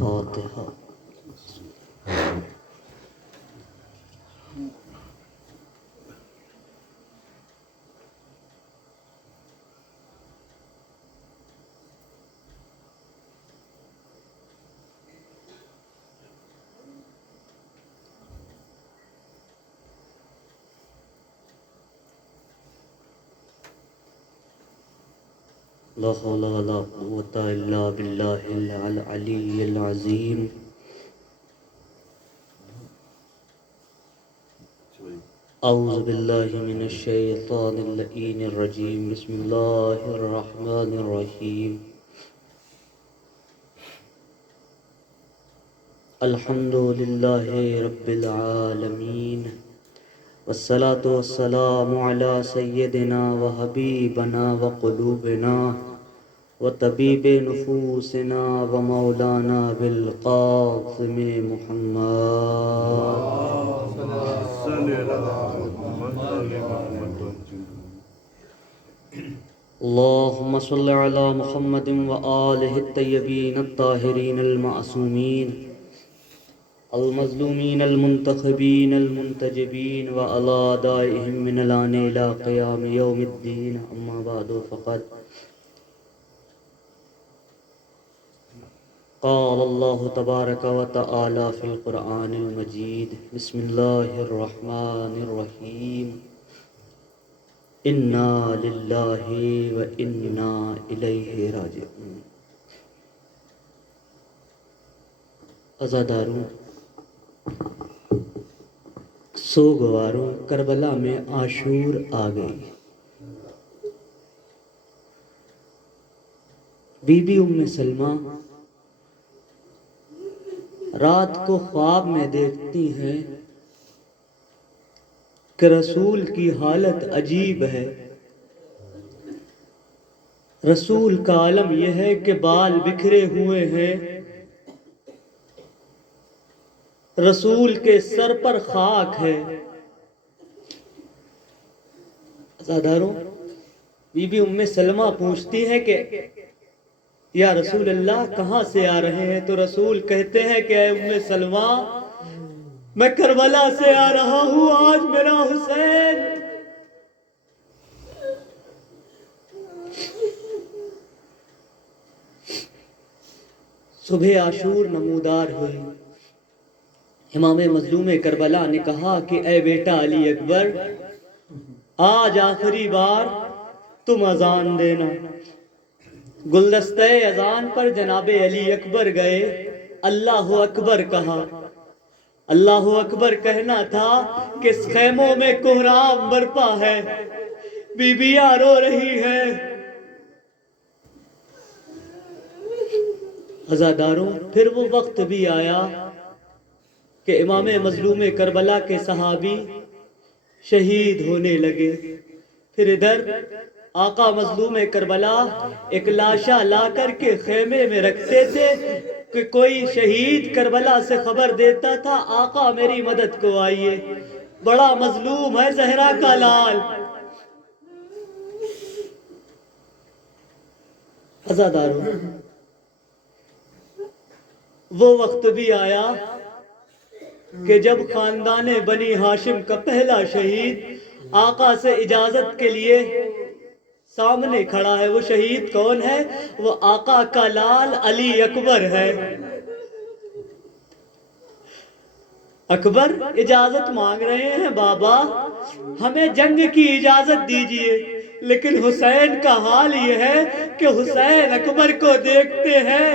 فاتحہ۔ لا حول ولا قوة الا باللہ العلی العظیم۔ اعوذ باللہ من الشیطان اللعین الرجیم، بسم اللہ الرحمن الرحیم۔ الحمد للہ رب العالمین، والصلاة والسلام علی سیدنا وحبیبنا وقلوبنا وطبیب نفوسنا ومولانا بالقاسم محمد۔ اللہم صل علی محمد وآلہ الطیبین الطاہرین المعصومین المظلومین المنتخبین المنتجبین وعلی اعدائہم من الآن الی قیام یوم الدین، اما بعد فقد قال اللہ تبارک و تعالی فی القرآن المجید، بسم اللہ الرحمن الرحیم۔ انا للہ و انا الیہ راجعون۔ عزاداروں، سوگواروں، کربلا میں عاشور آ گئی۔ بی بی ام سلمہ رات کو خواب میں دیکھتی ہیں کہ رسول کی حالت عجیب ہے۔ رسول کا عالم یہ ہے کہ بال بکھرے ہوئے ہیں، رسول کے سر پر خاک ہے۔ عزاداروں، بی بی ام سلمہ پوچھتی ہے کہ یا رسول اللہ کہاں سے آ رہے ہیں؟ تو رسول کہتے ہیں کہ اے ام سلمہ، میں کربلا سے آ رہا ہوں، آج میرا حسین صبح عاشور نمودار ہوئی۔ امام مظلوم کربلا نے کہا کہ اے بیٹا علی اکبر، آج آخری بار تم اذان دینا۔ گلدستہ اذان پر جناب علی اکبر گئے، اللہ اکبر کہا۔ اللہ اکبر کہنا تھا کہ اس خیموں میں کہرام برپا ہے، بیویاں رو رہی ہیں۔ عزاداروں، پھر وہ وقت بھی آیا کہ امام مظلوم کربلا کے صحابی شہید ہونے لگے۔ پھر ادھر آقا مظلوم کربلا ایک لاشا لا کر کے خیمے میں رکھتے تھے کہ کوئی شہید کربلا سے خبر دیتا تھا آقا میری مدد کو آئیے، بڑا مظلوم ہے زہرا کا لال۔ عزاداروں، وہ وقت بھی آیا کہ جب خاندان بنی ہاشم کا پہلا شہید آقا سے اجازت کے لیے سامنے کھڑا ہے۔ وہ شہید کون ہے؟ وہ آقا کا لال علی اکبر ہے۔ اکبر اجازت مانگ رہے ہیں، بابا ہمیں جنگ کی اجازت دیجئے، لیکن حسین کا حال یہ ہے کہ حسین اکبر کو دیکھتے ہیں،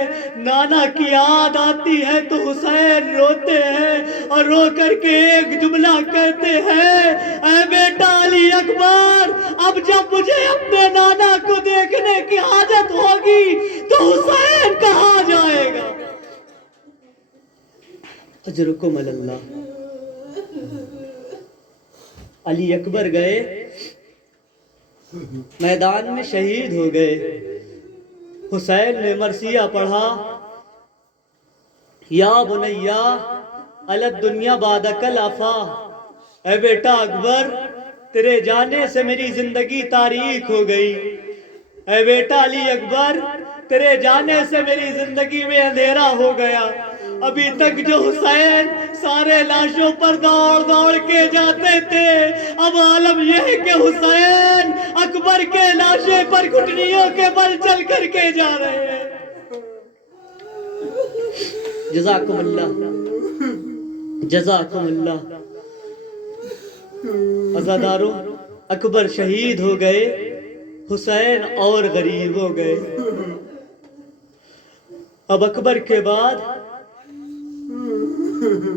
نانا کی یاد آتی ہے تو حسین روتے ہیں اور رو کر کے ایک جملہ کہتے ہیں، اے بیٹا علی اکبر، اب جب مجھے اپنے نانا کو دیکھنے کی حاجت ہوگی تو حسین کہاں جائے گا؟ اجرکم اللہ۔ علی اکبر گئے، میدان میں شہید ہو گئے۔ حسین نے مرثیہ پڑھا، یا بنیا علی الدنیا بعدک الافا، اے بیٹا اکبر تیرے جانے سے میری زندگی تاریک ہو گئی۔ اے بیٹا علی اکبر تیرے جانے سے میری زندگی میں اندھیرا ہو گیا. ابھی تک جو حسین سارے لاشوں پر دوڑ دوڑ کے جاتے تھے، اب عالم یہ ہے کہ حسین اکبر کے لاشے پر گھٹنیوں کے بل چل کر کے جا رہے ہیں. جزاکم اللہ، جزاکم اللہ. عزاداروں، اکبر شہید ہو گئے، حسین اور غریب ہو گئے. اب اکبر کے بعد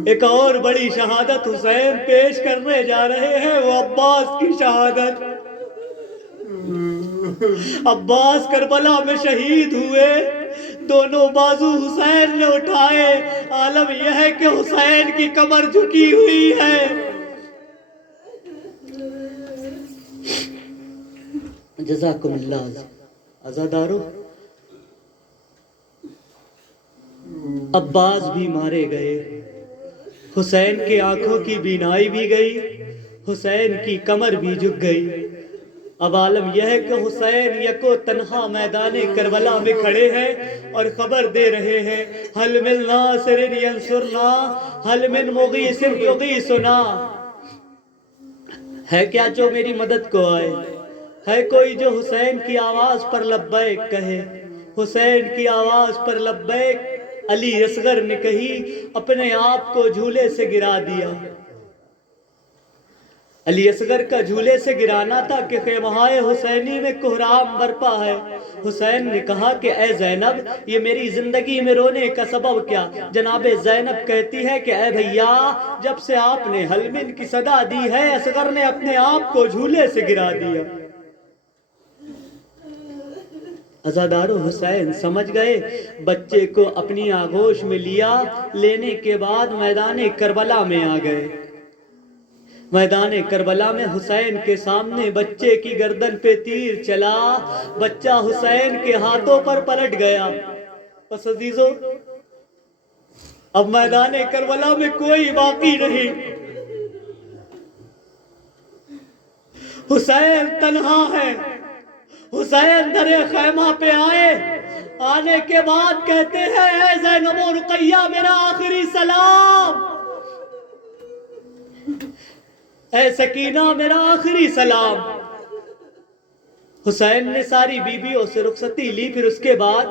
ایک اور بڑی شہادت حسین پیش کرنے جا رہے ہیں، وہ عباس کی شہادت. عباس کربلا میں شہید ہوئے، دونوں بازو حسین نے اٹھائے. عالم یہ ہے کہ حسین کی کمر جھکی ہوئی ہے. جزاکم اللہ. عزادارو، عباس بھی مارے گئے، حسین کی آنکھوں کی بینائی بھی گئی، حسین کی کمر بھی جھک گئی. اب عالم یہ ہے کہ حسین یکو تنہا میدان کربلا میں کھڑے ہیں اور خبر دے رہے ہیں، حل من ناصر ینصرنا، حل من مغیث یغیثنا. ہے کیا جو میری مدد کو آئے؟ ہے کوئی جو حسین کی آواز پر لبیک کہے؟ حسین کی آواز پر لبیک علی اصغر نے کہی، اپنے آپ کو جھولے سے گرا دیا. علی اصغر کا جھولے سے گرانا تھا کہ خیمہ حسینی میں کوہرام برپا ہے. حسین نے کہا کہ اے زینب، یہ میری زندگی میں رونے کا سبب کیا؟ جناب زینب کہتی ہے کہ اے بھیا، جب سے آپ نے حلمن کی صدا دی ہے، اصغر نے اپنے آپ کو جھولے سے گرا دیا. عزادارو، حسین سمجھ گئے، بچے کو اپنی آغوش میں لیا، لینے کے بعد میدان کربلا میں آ گئے. میدان کربلا میں حسین کے سامنے بچے کی گردن پہ تیر چلا، بچہ حسین کے ہاتھوں پر پلٹ گیا. بس عزیزو، اب میدان کربلا میں کوئی باقی نہیں. حسین تنہا ہے. حسین در خیمہ پہ آئے، آنے کے بعد کہتے ہیں، اے زینب و رقیہ، میرا آخری سلام. اے سکینہ، میرا آخری سلام. حسین نے ساری بیویوں سے رخصتی لی، پھر اس کے بعد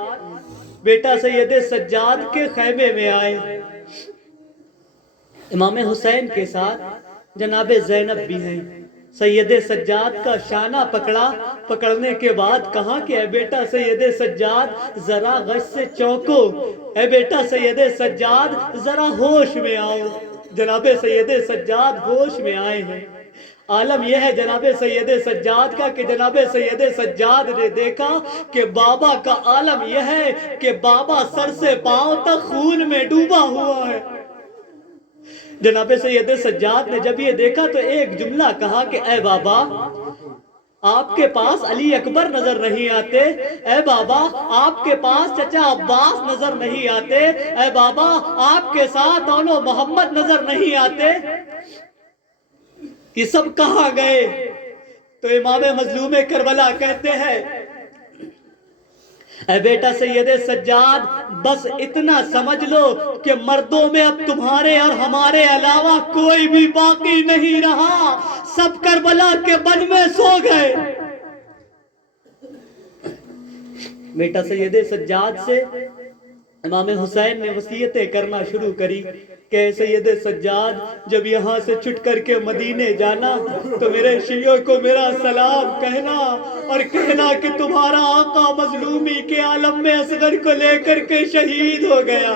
بیٹا سید سجاد کے خیمے میں آئے. امام حسین کے ساتھ جناب زینب بھی ہیں. سید سجاد کا شانہ پکڑا، پکڑنے کے بعد کہا کہ اے بیٹا سید سجاد، ذرا غش سے چونکو. اے بیٹا سید سجاد، ذرا ہوش میں آؤ. جناب سید سجاد ہوش میں آئے ہیں. عالم یہ ہے جناب سید سجاد کا کہ جناب سید سجاد نے دیکھا کہ بابا کا عالم یہ ہے کہ بابا سر سے پاؤں تک خون میں ڈوبا ہوا ہے. جناب سید سجاد نے جب یہ دیکھا تو ایک جملہ کہا کہ اے بابا، آپ کے پاس علی اکبر نظر نہیں آتے. اے بابا، آپ کے پاس چچا عباس نظر نہیں آتے. اے بابا، آپ کے ساتھ اولو محمد نظر نہیں آتے. یہ سب کہاں گئے؟ تو امام مظلوم کربلا کہتے ہیں، اے بیٹا سید سجاد، بس اتنا سمجھ لو کہ مردوں میں اب تمہارے اور ہمارے علاوہ کوئی بھی باقی نہیں رہا. سب کربلا کے بن میں سو گئے. بیٹا سید سجاد سے امام حسین نے وصیتیں کرنا شروع کری کہ اے سید سجاد، جب یہاں سے چھٹ کر کے مدینے جانا تو میرے شیعوں کو میرا سلام کہنا، اور کہنا کہ تمہارا آقا مظلومی کے عالم میں اصغر کو لے کر کے شہید ہو گیا.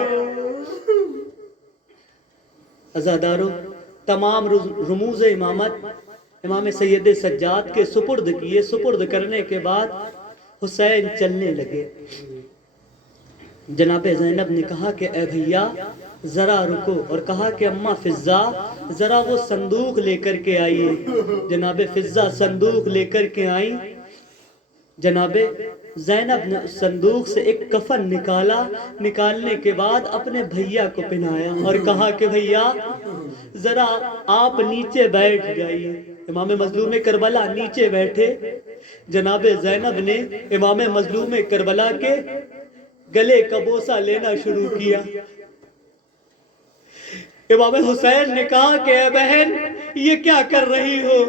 عزادارو، تمام رموز امامت امام سید سجاد کے سپرد کیے. سپرد کرنے کے بعد حسین چلنے لگے. جناب زینب نے کہا کہ اے بھیا ذرا رکو، اور کہا کہ اماں فضہ ذرا وہ صندوق لے کر کے آئیے. جناب فضہ صندوق لے کر کے آئیں. جناب زینب نے اس صندوق سے ایک کفن نکالا. نکالنے کے بعد اپنے بھیا کو پہنایا اور کہا کہ بھیا ذرا آپ نیچے بیٹھ جائیے. امام مظلوم کربلا نیچے بیٹھے. جناب زینب نے امام مظلوم کربلا کے گلے کا بوسہ لینا شروع کیا۔ امام حسین نے کہا کہ اے بہن یہ کیا کر رہی ہو؟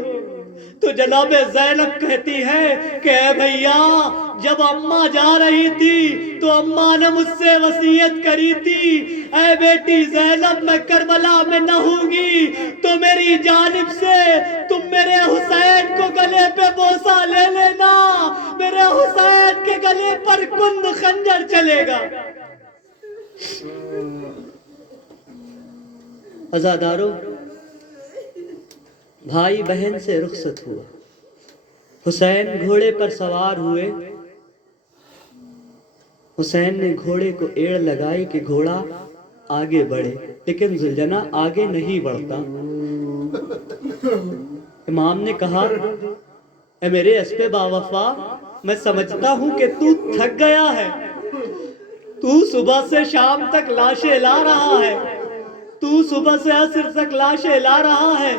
تو جناب زینب کہتی ہے کہ اے بھیا جب اماں جا رہی تھی تو اماں نے مجھ سے وصیت کری تھی، اے بیٹی زینب میں کربلا میں نہ ہوں گی تو میری جانب سے تم میرے حسین کو گلے پہ بوسہ لے لینا، میرے حسین کے گلے پر کند خنجر چلے گا۔ عزادارو، بھائی بہن سے رخصت ہوا، حسین گھوڑے پر سوار ہوئے۔ حسین نے گھوڑے کو ایڑ لگائی کہ گھوڑا آگے بڑھے، لیکن ذوالجناح آگے نہیں بڑھتا۔ امام نے کہا اے میرے اسپے باوفا، میں سمجھتا ہوں کہ تو تھک گیا ہے، تو صبح سے شام تک لاشیں لا رہا ہے، تو صبح سے عصر تک لاشیں لا رہا ہے،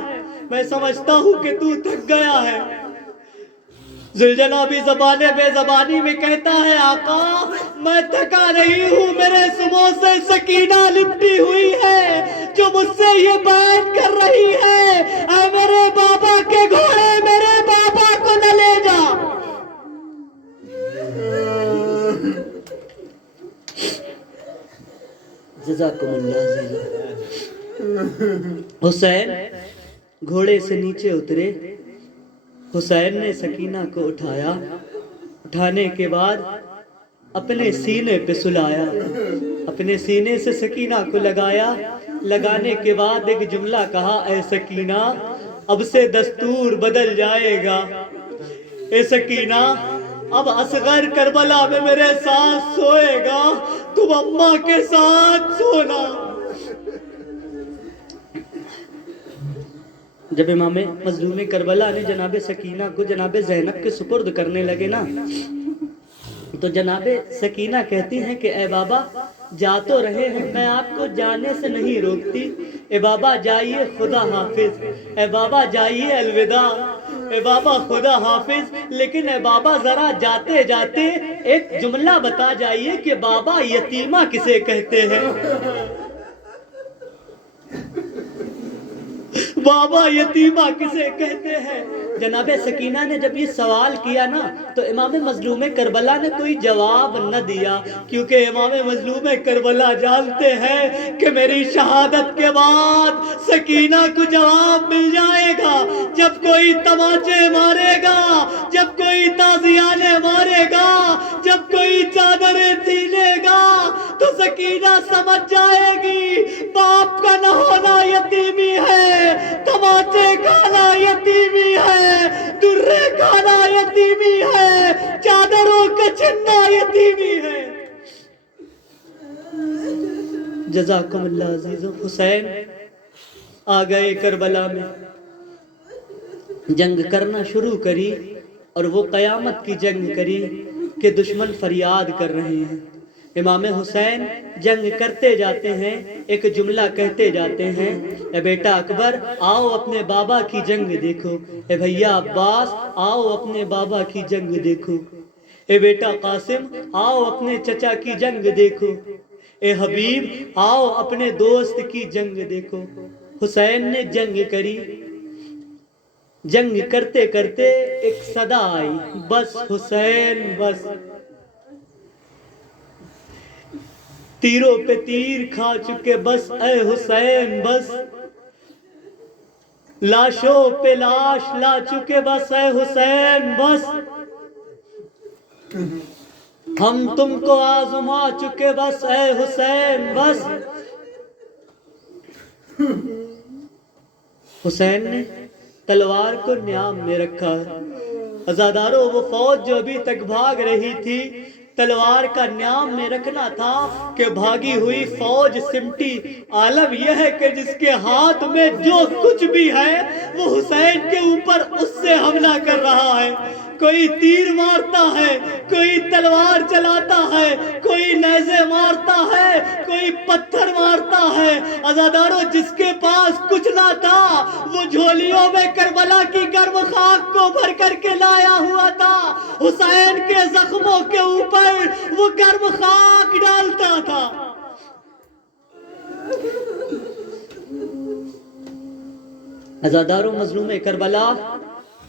میں سمجھتا ہوں کہ تو تھک گیا ہے۔ ذوالجناح بھی زبانے بے زبانی میں کہتا ہے آقا میں تھکا نہیں ہوں، میرے سموں سے سکینہ لپٹی ہوئی ہے جو مجھ سے یہ بیان کر رہی ہے اے میرے بابا کے گھوڑے میرے بابا کو نہ لے جا۔ جزاکم اللہ عزیزا۔ حسین گھوڑے سے نیچے اترے، حسین نے سکینہ کو اٹھایا، اٹھانے کے بعد اپنے سینے پہ سلایا، اپنے سینے سے سکینہ کو لگایا، لگانے کے بعد ایک جملہ کہا اے سکینہ اب سے دستور بدل جائے گا، اے سکینہ اب اصغر کربلا میں میرے ساتھ سوئے گا، تم اماں کے ساتھ سونا۔ جب امام مظلوم کربلا نے جناب سکینہ کو جناب زینب کے سپرد کرنے لگے نا، تو جناب سکینہ کہتی ہیں کہ اے بابا جا تو رہے ہیں، میں آپ کو جانے سے نہیں روکتی، اے بابا جائیے خدا حافظ، اے بابا جائیے الوداع، اے بابا خدا حافظ، لیکن اے بابا ذرا جاتے جاتے ایک جملہ بتا جائیے کہ بابا یتیمہ کسے کہتے ہیں؟ بابا یتیمہ کسے کہتے ہیں؟ جناب سکینہ نے جب یہ سوال کیا نا تو امام مظلوم کربلا نے کوئی جواب نہ دیا، کیونکہ امام مظلوم کربلا جانتے ہیں کہ میری شہادت کے بعد سکینہ کو جواب مل جائے گا۔ جب کوئی تماچے مارے گا، جب کوئی تازیانے مارے گا، جب کوئی چادریں چھینے گا تو سکینہ سمجھ جائے گی باپ کا نہ ہونا یتیمی ہے، تماچے کھانا یتیمی ہے، درے کھانا یتیمی ہے، چادروں کا چھننا یتیمی ہے۔ جزاکم اللہ عزیزو۔ حسین آ گئے کربلا میں، جنگ کرنا شروع کری، اور وہ قیامت کی جنگ کری کہ دشمن فریاد کر رہے ہیں۔ امام حسین جنگ کرتے جاتے ہیں، ایک جملہ کہتے جاتے ہیں اے بیٹا اکبر آؤ اپنے بابا کی جنگ دیکھو، اے بھیا عباس آؤ اپنے بابا کی جنگ دیکھو، اے بیٹا قاسم آؤ اپنے چچا کی جنگ دیکھو، اے حبیب آؤ اپنے دوست کی جنگ دیکھو۔ حسین نے جنگ کری، جنگ کرتے کرتے ایک صدا آئی بس حسین بس، تیروں پہ تیر کھا چکے بس اے حسین بس، لاشوں پہ لاش لا چکے بس اے حسین بس، ہم تم کو آزما چکے بس اے حسین بس۔ حسین نے تلوار کو نیام میں رکھا ہے۔ عزادارو وہ فوج جو ابھی تک بھاگ رہی تھی، تلوار کا نیام میں رکھنا تھا کہ بھاگی ہوئی فوج سمٹی۔ عالم یہ ہے کہ جس کے ہاتھ میں جو کچھ بھی ہے وہ حسین کے اوپر اس سے حملہ کر رہا ہے۔ کوئی تیر مارتا ہے، کوئی تلوار چلاتا ہے، کوئی نیزے مارتا ہے، کوئی پتھر مارتا ہے عزاداروں جس کے پاس کچھ نہ تھا وہ جھولیوں میں کربلا کی گرم خاک کو بھر کر کے لایا ہوا تھا، حسین کے زخموں کے اوپر وہ گرم خاک ڈالتا تھا۔ عزاداروں مظلوم کربلا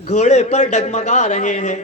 گھوڑے پر ڈگمگا رہے ہیں۔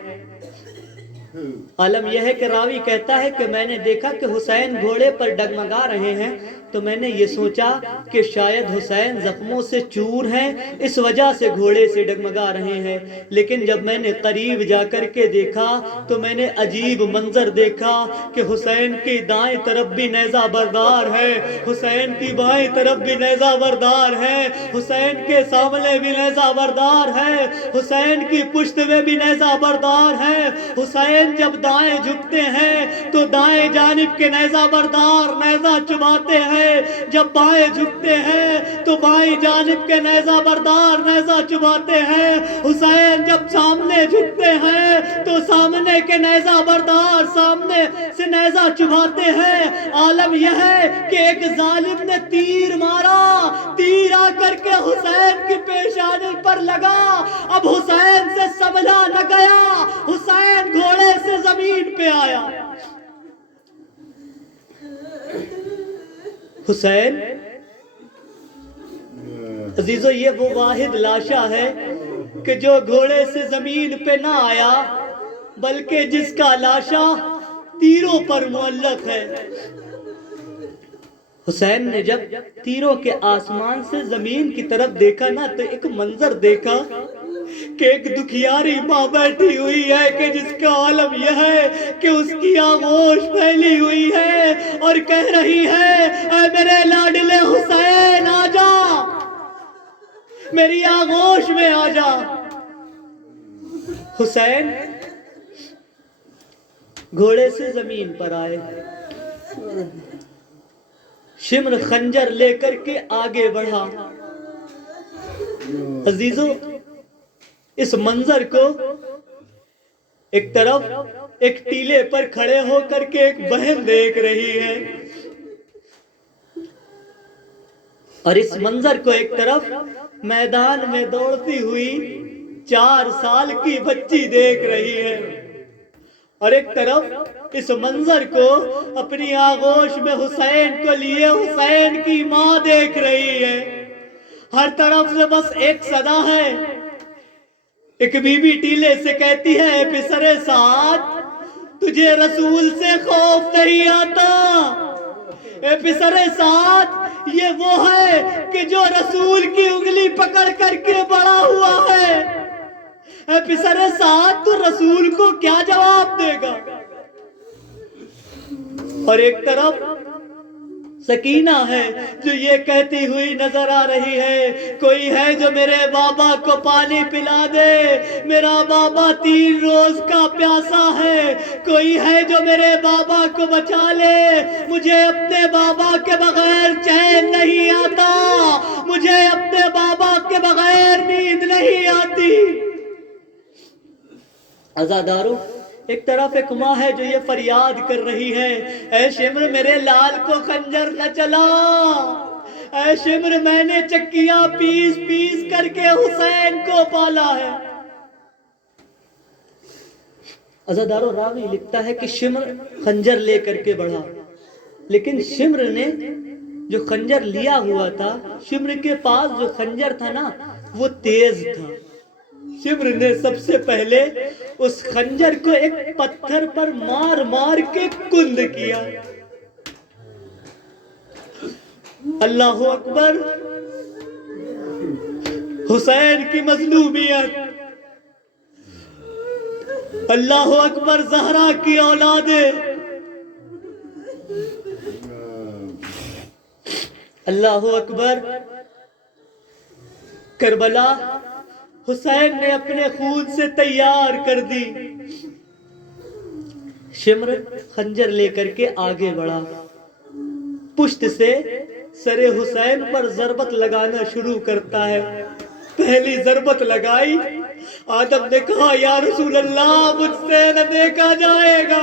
عالم یہ ہے کہ راوی کہتا ہے کہ میں نے دیکھا کہ حسین گھوڑے پر ڈگمگا رہے ہیں تو میں نے یہ سوچا کہ شاید حسین زخموں سے چور ہیں، اس وجہ سے گھوڑے سے ڈگمگا رہے ہیں۔ لیکن جب میں نے قریب جا کر کے دیکھا تو میں نے عجیب منظر دیکھا کہ حسین کی دائیں طرف بھی نیزہ بردار ہے، حسین کی بائیں طرف بھی نیزہ بردار ہے، حسین کے سامنے بھی نیزہ بردار ہے، حسین کی پشت میں بھی نیزہ بردار ہے۔ حسین جب دائیں جھکتے ہیں تو دائیں جانب کے نیزہ بردار نیزہ چباتے ہیں، جب بائیں جھکتے ہیں تو بائیں جانب کے نیزہ بردار نیزہ چباتے ہیں۔ حسین جب سامنے جھکتے ہیں تو سامنے کے نیزہ بردار سامنے سے نیزہ چباتے ہیں۔ عالم یہ ہے کہ ایک ظالم نے تیر مارا، تیر آ کر کے حسین کی پیشانی پر لگا، اب حسین سے سنبھلا نہ گیا، حسین گھوڑے سے زمین پہ آیا۔ حسین عزیزو یہ وہ واحد لاشا ہے کہ جو گھوڑے سے زمین پہ نہ آیا بلکہ جس کا لاشا تیروں پر معلق ہے۔ حسین نے جب تیروں کے آسمان سے زمین کی طرف دیکھا نا تو ایک منظر دیکھا کہ ایک دکھیاری ماں بیٹھی ہوئی ہے کہ جس کا عالم یہ ہے کہ اس کی آغوش پھیلی ہوئی ہے اور کہہ رہی ہے اے میرے لاڈلے حسین آ جا، میری آغوش میں آ جا۔ حسین گھوڑے سے زمین پر آئے، شمر خنجر لے کر کے آگے بڑھا۔ عزیزو اس منظر کو ایک طرف ایک ٹیلے پر کھڑے ہو کر کے ایک بہن دیکھ رہی ہے اور اس منظر کو ایک طرف میدان میں دوڑتی ہوئی 4 سال کی بچی دیکھ رہی ہے اور ایک طرف اس منظر کو اپنی آغوش میں حسین کو لیے حسین کی ماں دیکھ رہی ہے۔ ہر طرف سے بس ایک صدا ہے، ایک بی بی ٹیلے سے کہتی ہے اے پسر سعد تجھے رسول سے خوف نہیں آتا؟ اے پسر سعد یہ وہ ہے کہ جو رسول کی انگلی پکڑ کر کے بڑا ہوا ہے۔ اے پسر سعد تو رسول کو کیا جواب دے گا؟ اور ایک طرف سکینہ ہے جو یہ کہتی ہوئی نظر آ رہی ہے کوئی ہے جو میرے بابا کو پانی پلا دے، میرا بابا 3 روز کا پیاسا ہے، کوئی ہے جو میرے بابا کو بچا لے، مجھے اپنے بابا کے بغیر چین نہیں آتا، مجھے اپنے بابا کے بغیر نیند نہیں آتی۔ عزاداروں ایک طرف ایک ماں ہے جو یہ فریاد کر رہی ہے اے شمر میرے لال کو خنجر نہ چلا، اے شمر میں نے چکیاں پیس پیس کر کے حسین کو پالا ہے۔ عزاداروں راوی لکھتا ہے کہ شمر خنجر لے کر کے بڑھا، لیکن شمر نے جو خنجر لیا ہوا تھا، شمر کے پاس جو خنجر تھا نا وہ تیز تھا۔ شمر نے سب سے پہلے اس خنجر کو ایک پتھر پر مار مار کے کند کیا۔ اللہ اکبر، حسین کی مظلومیت، اللہ اکبر، زہرا کی اولادیں، اللہ اکبر۔ کربلا حسین نے اپنے خون سے تیار کر دی۔ شمر خنجر لے کر کے آگے بڑھا، پشت سے سر حسین پر ضربت لگانا شروع کرتا ہے۔ پہلی ضربت لگائی، آدم نے کہا یا رسول اللہ مجھ سے نہ دیکھا جائے گا۔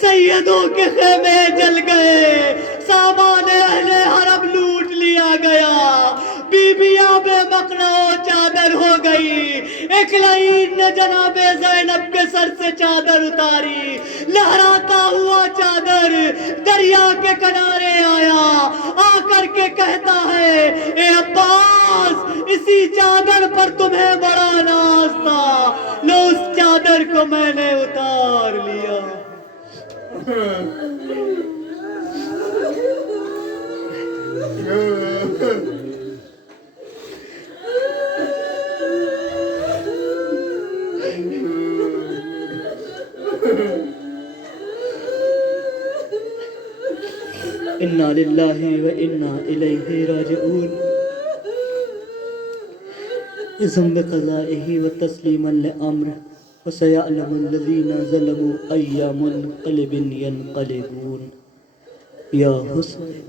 سیدوں کے خیمے جل گئے، سامان اہل حرم لوٹ لیا گیا، بیبیاں بے مقنع و چادر ہو گئی۔ ایک لعین نے جناب زینب کے سر سے چادر اتاری، لہراتا ہوا چادر دریا کے کنارے آیا، آ کر کے کہتا ہے اے عباس، اسی چادر پر تمہیں بڑا ناز تھا، لو اس چادر کو میں نے اتار لیا۔ انا للہ و انا الیہ راجعون۔ اذن بقضائہ و تسلیما لامرہ وسیعلم الذین ظلموا ای منقلب ینقلبون۔ یا حسین